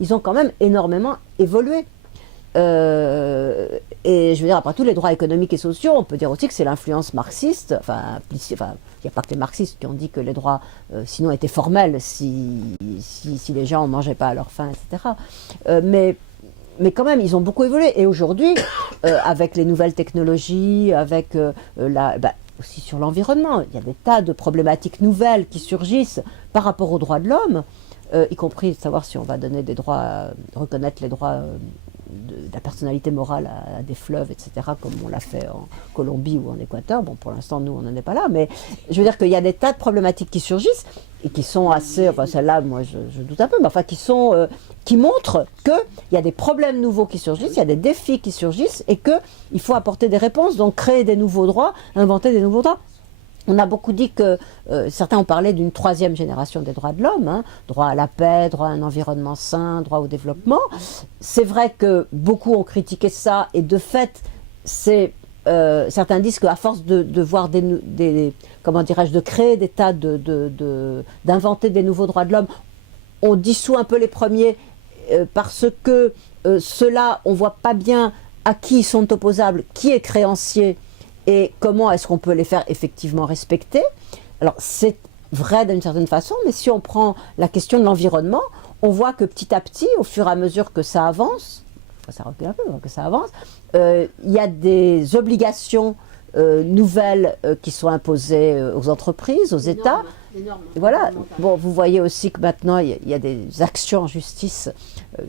ils ont quand même énormément évolué. Et je veux dire, après tout, les droits économiques et sociaux, on peut dire aussi que c'est l'influence marxiste, il n'y a pas que les marxistes qui ont dit que les droits, sinon, étaient formels si les gens ne mangeaient pas à leur faim, etc. Mais quand même, ils ont beaucoup évolué. Et aujourd'hui, avec les nouvelles technologies, avec aussi sur l'environnement, il y a des tas de problématiques nouvelles qui surgissent par rapport aux droits de l'homme, y compris de savoir si on va donner des droits, reconnaître les droits de la personnalité morale à des fleuves, etc., comme on l'a fait en Colombie ou en Équateur. Bon, pour l'instant, nous, on n'en est pas là, mais je veux dire qu'il y a des tas de problématiques qui surgissent et qui sont assez, enfin celle-là, moi, je doute un peu, mais enfin, qui montrent qu'il y a des problèmes nouveaux qui surgissent, il y a des défis qui surgissent et qu'il faut apporter des réponses, donc créer des nouveaux droits, inventer des nouveaux droits. On a beaucoup dit que, certains ont parlé d'une troisième génération des droits de l'homme, hein, droit à la paix, droit à un environnement sain, droit au développement. C'est vrai que beaucoup ont critiqué ça, et de fait, certains disent qu'à force de voir comment dirais-je, de créer des tas d'inventer des nouveaux droits de l'homme, on dissout un peu les premiers, parce que ceux-là, on ne voit pas bien à qui ils sont opposables, qui est créancier, et comment est-ce qu'on peut les faire effectivement respecter. Alors c'est vrai d'une certaine façon, mais si on prend la question de l'environnement, on voit que petit à petit, au fur et à mesure que ça avance, ça recule un peu, mais que ça avance, il y a des obligations nouvelles qui sont imposées aux entreprises, aux États. Voilà. Bon, vous voyez aussi que maintenant il y a des actions en justice,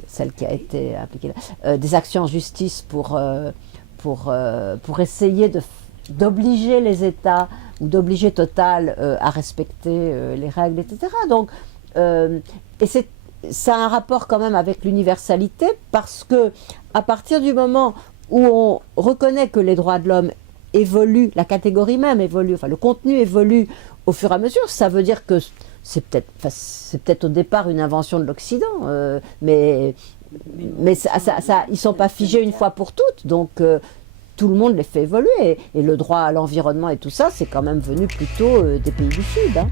celle qui a été appliquée là, des actions en justice pour essayer d'obliger les États ou d'obliger Total à respecter les règles, etc. Donc, ça a un rapport quand même avec l'universalité, parce que à partir du moment où on reconnaît que les droits de l'homme évoluent, la catégorie même évolue, enfin le contenu évolue au fur et à mesure, ça veut dire que c'est peut-être au départ une invention de l'Occident, mais ils ne sont pas figés une fois pour toutes, donc tout le monde les fait évoluer. Et le droit à l'environnement et tout ça, c'est quand même venu plutôt des pays du Sud. Hein.